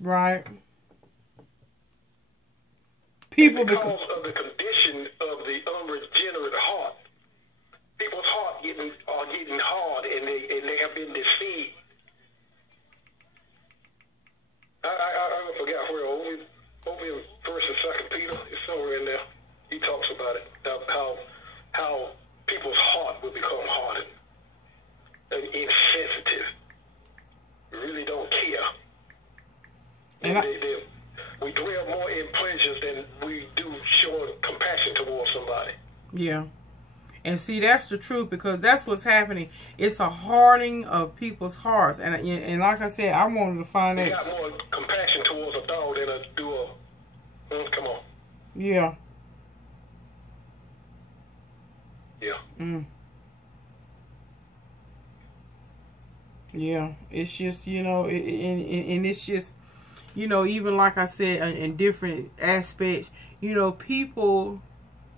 Right. People because of the condition of the unregenerate heart, people's heart are getting hard, and they have been deceived. I forgot where over in 1st and 2nd Peter, it's somewhere in there. He talks about it, how people's heart will become hardened and insensitive. Really don't care. And we dwell more in pleasures than we do showing compassion towards somebody. Yeah. And see, that's the truth, because that's what's happening. It's a hardening of people's hearts. And like I said, I wanted to find they out. Got more compassion towards a dog than come on. Yeah. Yeah. Yeah. It's just, and it's just, even like I said, in different aspects, people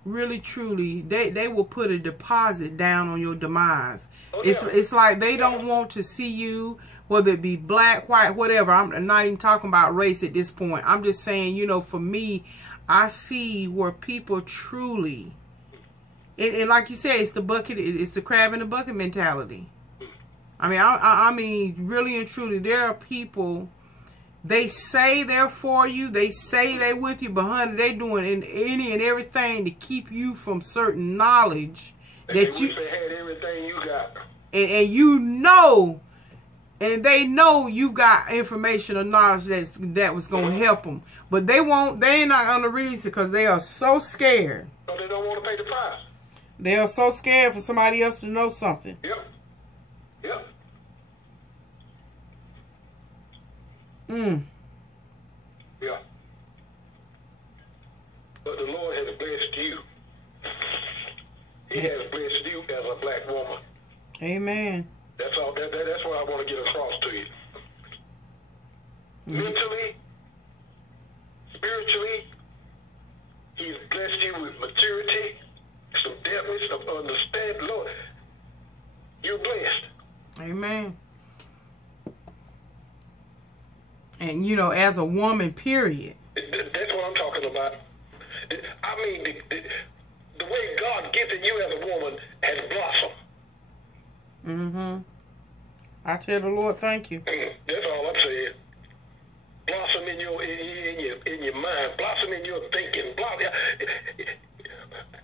really truly, they will put a deposit down on your demise. Oh, yeah. It's like they don't want to see you, whether it be black, white, whatever. I'm not even talking about race at this point. I'm just saying, for me, I see where people truly, and like you said, it's the crab in the bucket mentality. I mean, really and truly, there are people. They say they're for you. They say they're with you, but honey, they doing any and everything to keep you from certain knowledge that you had everything you got, and they know you got information or knowledge that was gonna help them, but they won't. They ain't not gonna release it because they are so scared. So they don't want to pay the price. They are so scared for somebody else to know something. Yep. Yep. Yeah. But the Lord has blessed you. He has blessed you as a black woman. Amen. That's all. That's what I want to get across to you. Mentally, spiritually, He's blessed you with maturity, some depthness of understanding. Lord, you're blessed. Amen. And, as a woman, period. That's what I'm talking about. I mean, the way God gifted you as a woman has blossomed. I tell the Lord, thank you. That's all I'm saying. Blossom in your mind. Blossom in your thinking.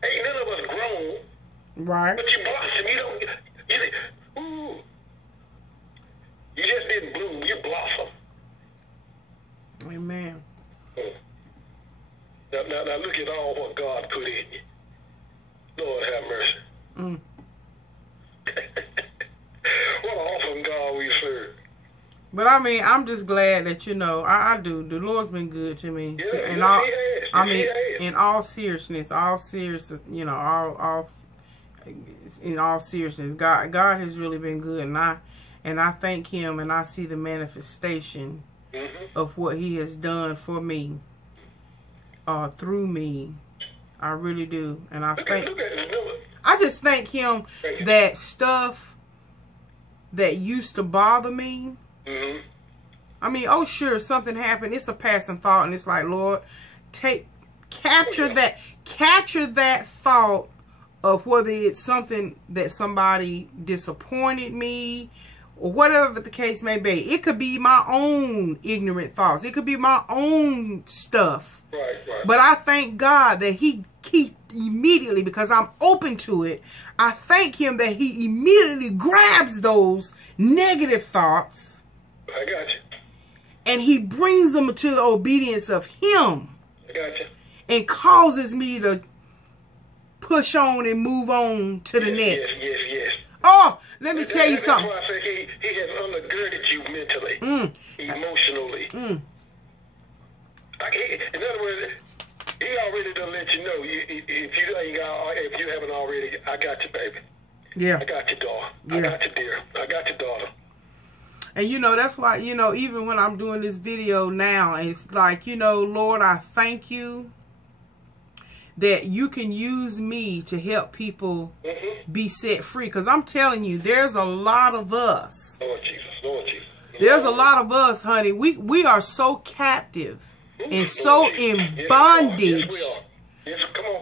Ain't none of us grown. Right. But you blossom. You just didn't bloom. You blossom. Amen. Now look at all what God put in you. Lord have mercy. What an awesome God we serve. But I mean, I'm just glad that I do. The Lord's been good to me. Yeah, and all, He has. I mean, in all seriousness, all in all seriousness, God has really been good, and I thank Him, and I see the manifestation of what He has done for me, through me. I really do, and I just thank Him that stuff that used to bother me. I mean, sure, something happened. It's a passing thought, and it's like, Lord, capture that thought of whether it's something that somebody disappointed me, or whatever the case may be. It could be my own ignorant thoughts. It could be my own stuff. Right. But I thank God that He immediately, because I'm open to it, I thank Him that He immediately grabs those negative thoughts. I got you. And He brings them to the obedience of Him. I got you. And causes me to push on and move on to the next. Yes. Oh, let me tell you something. That's why I say he has undergirded you mentally, emotionally. In other words, He already done let you know. If you haven't already, I got you, baby. Yeah. I got you, daughter. Yeah. I got you, dear. I got you, daughter. And that's why, even when I'm doing this video now, it's like, Lord, I thank you that you can use me to help people be set free. Because I'm telling you, there's a lot of us. Lord Jesus. There's a lot of us, honey. We are so captive and so in bondage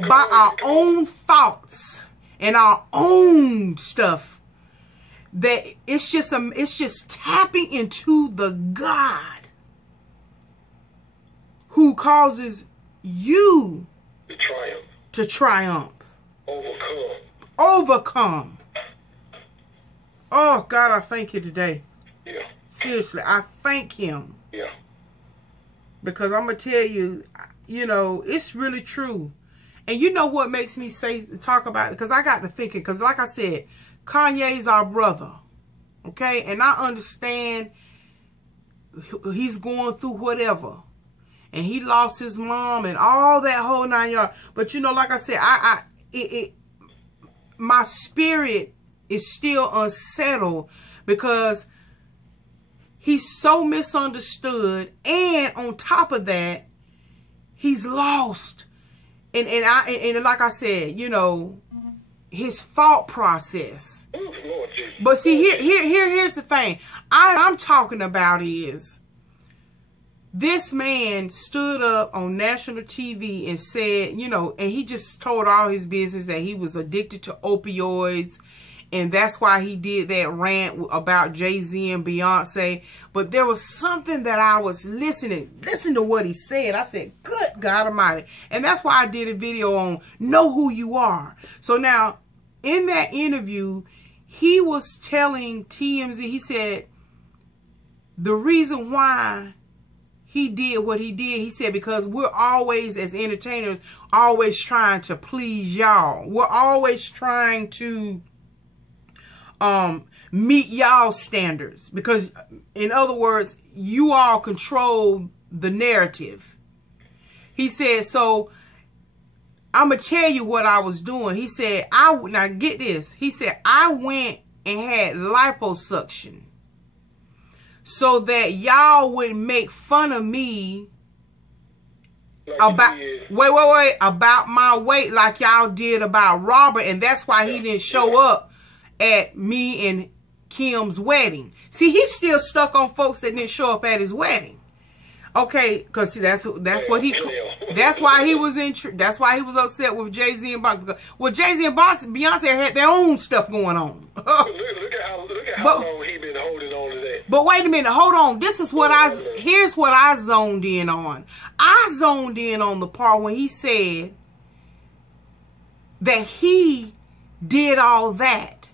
by our own thoughts and our own stuff that it's just tapping into the God who causes you to triumph. Overcome. Oh, God, I thank you today. Yeah. Seriously, I thank him. Yeah. Because I'm going to tell you, you know, it's really true. And you know what makes me talk about it? Because I got to thinking, because like I said, Kanye's our brother. Okay? And I understand he's going through whatever. And he lost his mom and all that whole 9 yards. But you know, like I said, my spirit is still unsettled because he's so misunderstood, and on top of that, he's lost. And like I said, you know, his thought process. But see, here's the thing. I'm talking about is this man stood up on national TV and said, you know, and he just told all his business that he was addicted to opioids. And that's why he did that rant about Jay-Z and Beyonce. But there was something that I was listen to what he said. I said, good God Almighty. And that's why I did a video on Know Who You Are. So now, in that interview, he was telling TMZ, he said, the reason why he did what he did, he said, because we're always, as entertainers, always trying to please y'all. We're always trying to meet y'all standards. Because, in other words, you all control the narrative. He said, so, I'm going to tell you what I was doing. He said, now get this. He said, I went and had liposuction, so that y'all would make fun of me about about my weight, like y'all did about Robert, and that's why he didn't show up at me and Kim's wedding. See, he's still stuck on folks that didn't show up at his wedding. Okay, because that's what he. That's why he was that's why he was upset with Jay-Z and Beyonce. Well, Jay-Z and Beyonce had their own stuff going on. look at how long he been holding on to that. But wait a minute, hold on. This is what here's what I zoned in on. I zoned in on the part when he said that he did all that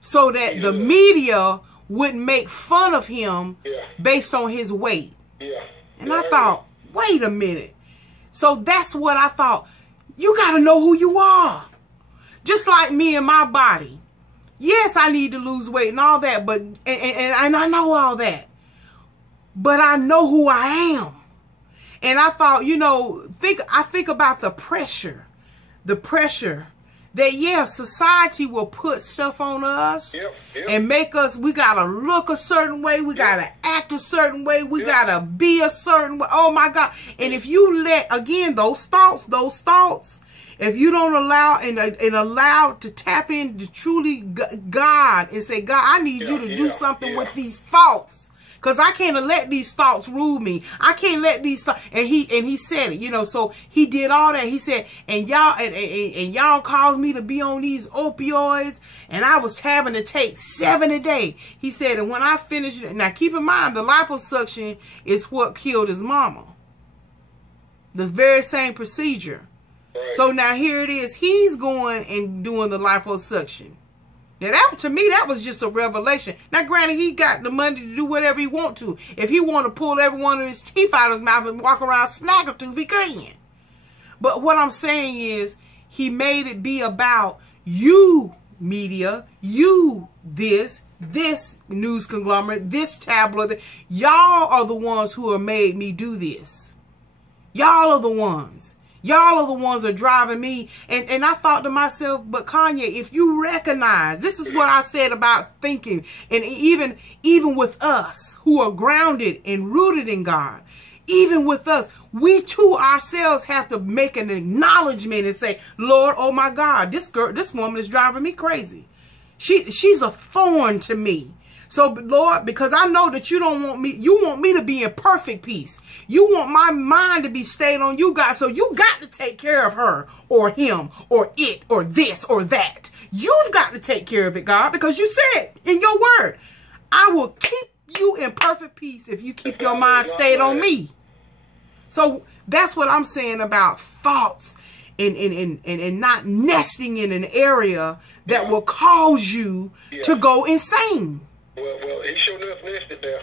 so that the media would make fun of him based on his weight. Yeah. And I thought, wait a minute. So that's what I thought. You got to know who you are. Just like me and my body. Yes, I need to lose weight and all that, but and I know all that. But I know who I am. And I thought, you know, I think about the pressure that, yeah, society will put stuff on us and make us, we got to look a certain way. We got to act a certain way. We got to be a certain way. Oh, my God. And if you let, again, those thoughts, if you don't allow and allow to tap into truly God and say, God, I need you to do something with these thoughts. Because I can't let these thoughts rule me. I can't let these thoughts. And he said it, you know. So he did all that. He said, and y'all caused me to be on these opioids, and I was having to take 7 a day. He said, and when I finished, now keep in mind, the liposuction is what killed his mama. The very same procedure. Right. So now here it is. He's going and doing the liposuction. Now, to me, that was just a revelation. Now, granted, he got the money to do whatever he want to. If he want to pull every one of his teeth out of his mouth and walk around snaggletooth, he can. But what I'm saying is, he made it be about you, media, you, this news conglomerate, this tabloid. Y'all are the ones who have made me do this. Y'all are the ones. Y'all are the ones that are driving me. And I thought to myself, but Kanye, if you recognize, this is what I said about thinking. And even with us who are grounded and rooted in God, even with us, we too ourselves have to make an acknowledgement and say, Lord, oh my God, this woman is driving me crazy. She's a thorn to me. So, Lord, because I know that you don't want me, you want me to be in perfect peace. You want my mind to be stayed on you, God. So you got to take care of her or him or it or this or that. You've got to take care of it, God, because you said in your word, I will keep you in perfect peace if you keep your mind stayed on me. So that's what I'm saying about thoughts and not nesting in an area that will cause you to go insane. Well, he sure enough nested there.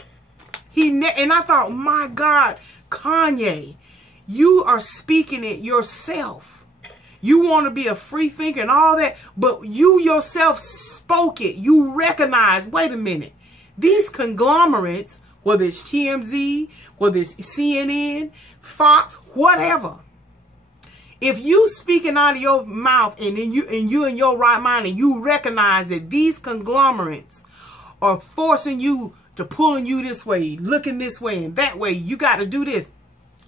And I thought, my God, Kanye, you are speaking it yourself. You want to be a free thinker and all that, but you yourself spoke it. You recognize, wait a minute, these conglomerates, whether it's TMZ, whether it's CNN, Fox, whatever. If you speaking out of your mouth and then you in your right mind and you recognize that these conglomerates are forcing you to pulling you this way, looking this way and that way, you got to do this.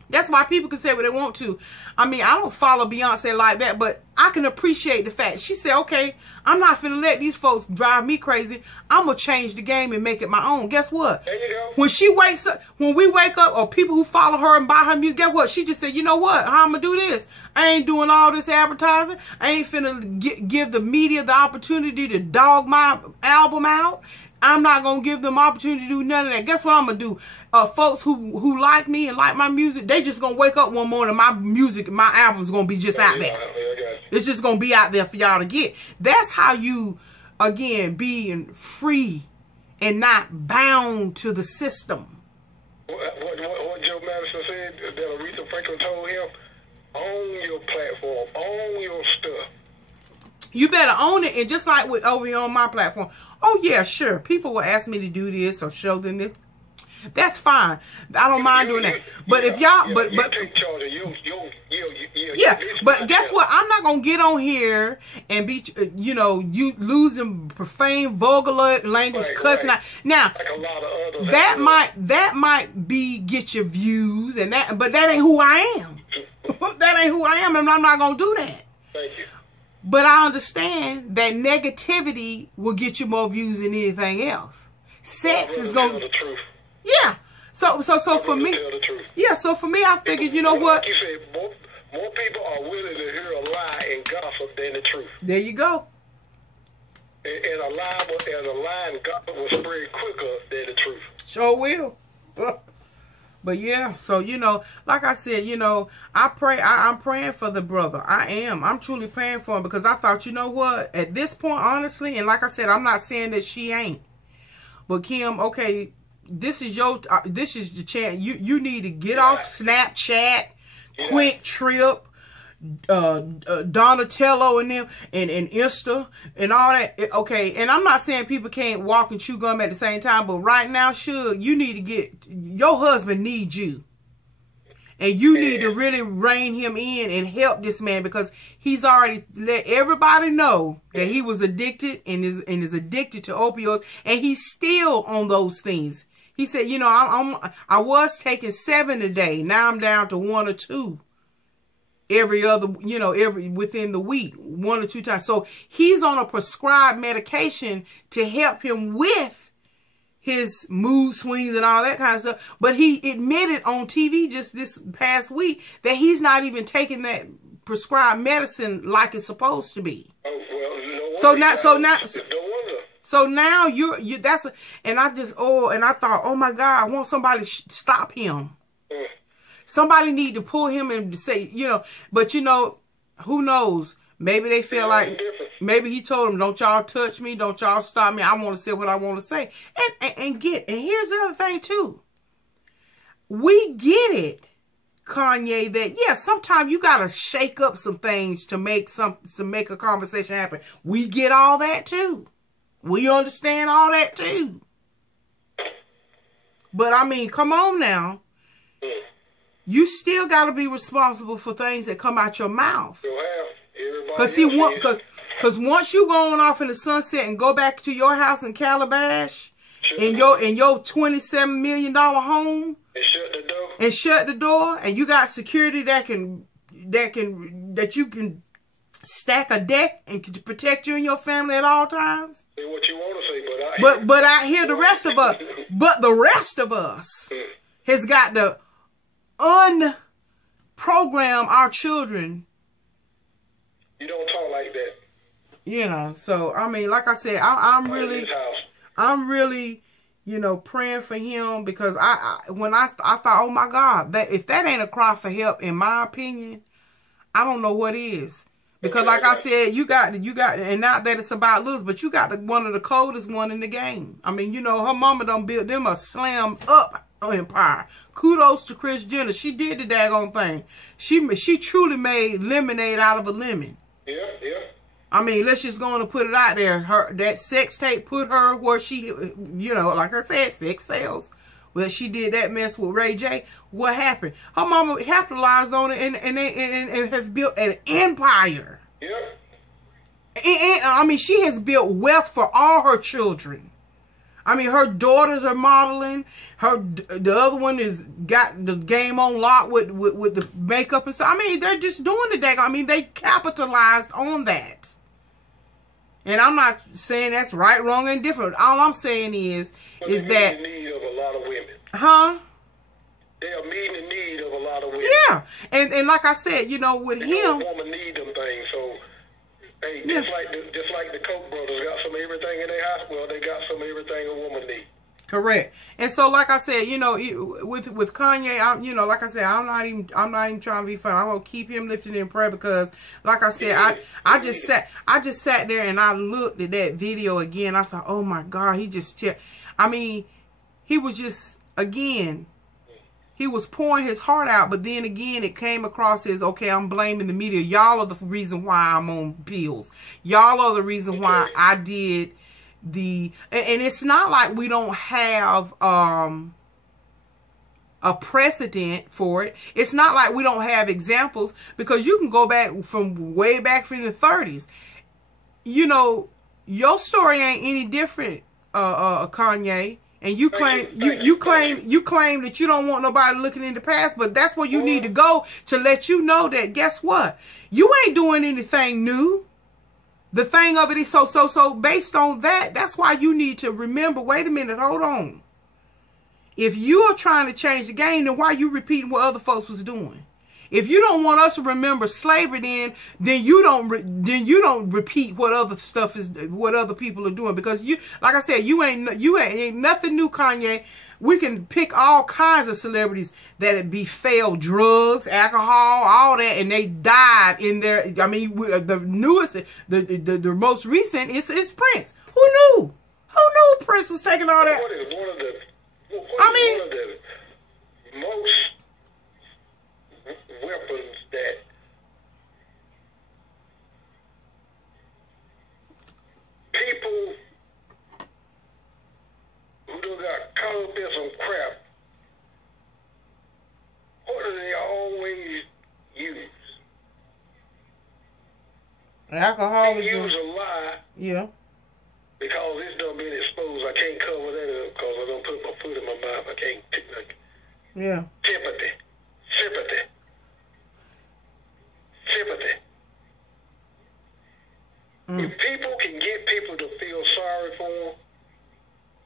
That's why people can say what they want to. I mean, I don't follow Beyonce like that, but I can appreciate the fact. She said, okay, I'm not finna let these folks drive me crazy. I'm going to change the game and make it my own. Guess what? There you go. When she wakes up, when we wake up, or people who follow her and buy her music, guess what? She just said, you know what? How I'm going to do this? I ain't doing all this advertising. I ain't finna give the media the opportunity to dog my album out. I'm not going to give them opportunity to do none of that. Guess what I'm going to do? Folks who like me and like my music, they just going to wake up one morning, my music, my album's going to be just out there. It's just going to be out there for y'all to get. That's how you, again, being free and not bound to the system. What Joe Madison said, that Aretha Franklin told him, own your platform, own your stuff. You better own it. And just like with over here on my platform, oh yeah, sure, people will ask me to do this or show them this. That's fine. I don't mind doing that. But if y'all, but take charge of you, yeah. But guess what? I'm not gonna get on here and be, you losing profane, vulgar language, cussing out. Now, like a lot of others that might be get your views and that, but that ain't who I am. That ain't who I am, and I'm not gonna do that. Thank you. But I understand that negativity will get you more views than anything else. Sex is gonna tell the truth. Yeah. So for me, yeah. So for me, I figured, you know what? Like you said, more people are willing to hear a lie and gossip than the truth. There you go. And a lie and gossip will spread quicker than the truth. Sure will. But yeah, so like I said, I pray. I'm praying for the brother. I am. I'm truly praying for him because I thought, you know what? At this point, honestly, and like I said, I'm not saying that she ain't. But Kim, okay, this is the chance. You need to get off Snapchat, Quick Trip, Donatello and them, and Insta and all that. Okay, and I'm not saying people can't walk and chew gum at the same time, but right now, you need to get, your husband needs you. And you need to really rein him in and help this man because he's already let everybody know that he was addicted and is addicted to opioids, and he's still on those things. He said, I was taking 7 a day. Now I'm down to 1 or 2 every within the week, 1 or 2 times. So he's on a prescribed medication to help him with his mood swings and all that kind of stuff. But he admitted on TV just this past week that he's not even taking that prescribed medicine like it's supposed to be. Oh, well, no so now and I thought, oh my God, I want somebody to stop him. Somebody need to pull him and say, but who knows? Maybe they feel like, maybe he told them, don't y'all touch me. Don't y'all stop me. I want to say what I want to say. And here's the other thing too. We get it, Kanye, that sometimes you got to shake up some things to make a conversation happen. We get all that too. We understand all that too. But I mean, come on now. You still got to be responsible for things that come out your mouth. Because once you going off in the sunset and go back to your house in Calabash, in your $27 million home, and shut the door, and you got security that you can stack a deck and to protect you and your family at all times. Say what you want to say, but But I hear the rest of us. But the rest of us has got to unprogram our children. You don't talk like that. You know, so I mean, like I said, I'm really, you know, praying for him, because when I thought, oh my God, that if that ain't a cry for help, in my opinion, I don't know what is. Because like I said, you got, and not that it's about looks, but you got one of the coldest one in the game. I mean, you know, her mama done built them a slam up empire. Kudos to Kris Jenner. She did the daggone thing. She truly made lemonade out of a lemon. Yeah, yeah. I mean, let's just go on and put it out there. That sex tape put her where she, you know, like I said, sex sales. Well, she did that mess with Ray J. What happened? Her mama capitalized on it and has built an empire. Yep. And, I mean, she has built wealth for all her children. I mean, her daughters are modeling. The other one is got the game on lock with the makeup and stuff. I mean, they're just doing the daggone. I mean, they capitalized on that. And I'm not saying that's right, wrong, and different. All I'm saying is that the need of a lot of women. Huh? They are meeting the need of a lot of women. Yeah, and like I said, you know, with him, a woman need them things. So, hey, just like the Koch brothers got some of everything in their house. Well, they got some of everything a woman needs. Correct. And so, like I said, you know, with Kanye, you know, like I said, I'm not even trying to be funny. I'm gonna keep him lifted in prayer, because, like I said, I just sat there and I looked at that video again. I thought, oh my God, I mean, he was just, again, he was pouring his heart out, but then again, it came across as, okay, I'm blaming the media. Y'all are the reason why I'm on pills. Y'all are the reason why I did and it's not like we don't have a precedent for it. It's not like we don't have examples, because you can go back from way back from the 30s. You know, your story ain't any different, Kanye. And you claim that you don't want nobody looking in the past, but that's where you need to go to let you know that, guess what? You ain't doing anything new. The thing of it is, so based on that, that's why you need to remember, wait a minute, hold on. If you are trying to change the game, then why are you repeating what other folks was doing? If you don't want us to remember slavery, then you don't repeat what other stuff is, what other people are doing. Because you, like I said, you ain't nothing new, Kanye. We can pick all kinds of celebrities that it be failed drugs, alcohol, all that, and they died in their. I mean, the newest, the most recent is Prince. Who knew? Who knew Prince was taking all that? One of the most weapons that people who done got caught up in some crap, what do they always use? Alcohol. They use a lie. Yeah. Because it's done been exposed. I can't cover that up because I don't put my foot in my mouth. I can't take that. Yeah. Sympathy. If people can get people to feel sorry for them,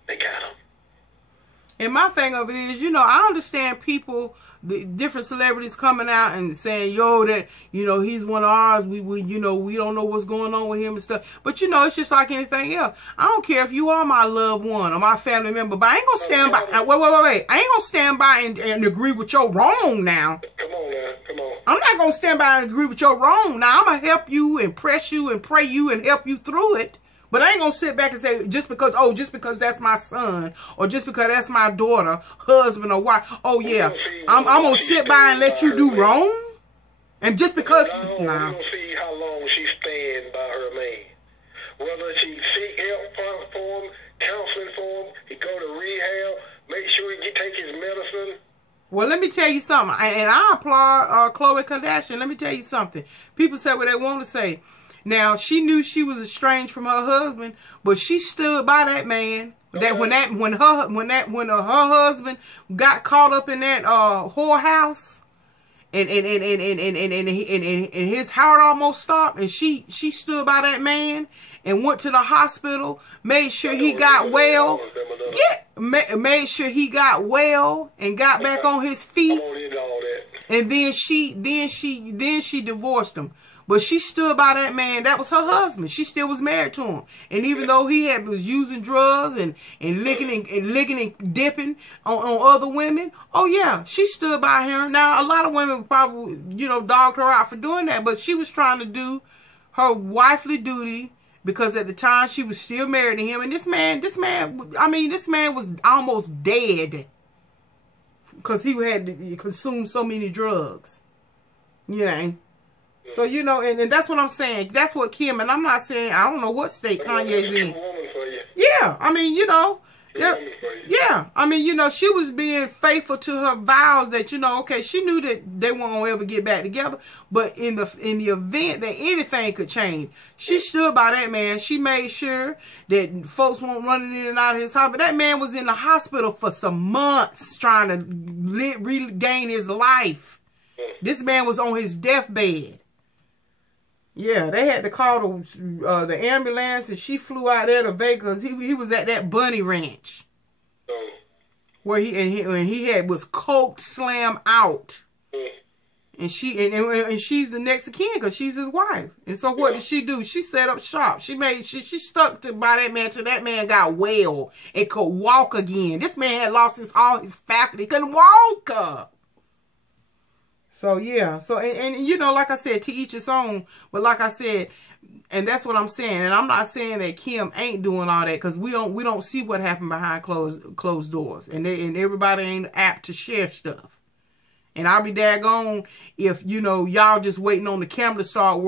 they got them. And my thing of it is, you know, I understand people, the different celebrities coming out and saying, yo, that, you know, he's one of ours. We you know, we don't know what's going on with him and stuff. But, you know, it's just like anything else. I don't care if you are my loved one or my family member, but I ain't going to stand by. Wait. I ain't going to stand by and agree with your wrong now. Come on now. Come on. I'm not going to stand by and agree with your wrong now. I'm going to help you and press you and pray you and help you through it. But I ain't going to sit back and say, just because that's my son, or just because that's my daughter, husband, or wife, oh yeah, I'm going to sit by and let you do wrong? And just because, nah. We're going to see how long she stand by her man. Whether she seek help for him, counseling for him, he go to rehab, make sure he take his medicine. Well, let me tell you something, and I applaud Khloe Kardashian. Let me tell you something. People say what they want to say. Now, she knew she was estranged from her husband, but she stood by that man. That when her husband got caught up in that whorehouse, and his heart almost stopped, and she stood by that man, and went to the hospital, made sure he got well. Yeah, made sure he got well and got back on his feet. And then she divorced him. But she stood by that man. That was her husband. She still was married to him. And even though he was using drugs and licking and dipping on other women, oh yeah, she stood by him. Now, a lot of women probably, you know, dogged her out for doing that. But she was trying to do her wifely duty because at the time she was still married to him. And this man was almost dead because he had consumed so many drugs. You know. So, you know, and that's what I'm saying. That's what Kim, and I'm not saying, I don't know what state Kanye's in. Yeah, I mean, you know, yeah. I mean, you know, she was being faithful to her vows that, you know, okay, she knew that they weren't going to ever get back together. But in the event that anything could change, she stood by that man. She made sure that folks weren't running in and out of his house. But that man was in the hospital for some months trying to regain his life. This man was on his deathbed. Yeah, they had to call the ambulance, and she flew out there to Vegas. He was at that bunny ranch where he was coked slam out, and she's the next of kin because she's his wife. And so what did she do? She set up shop. She stuck by that man till that man got well and could walk again. This man had lost all his faculty, couldn't walk. So, yeah. So, and you know, like I said, to each his own. But like I said, and that's what I'm saying. And I'm not saying that Kim ain't doing all that because we don't see what happened behind closed doors. And everybody ain't apt to share stuff. And I'll be daggone if, you know, y'all just waiting on the camera to start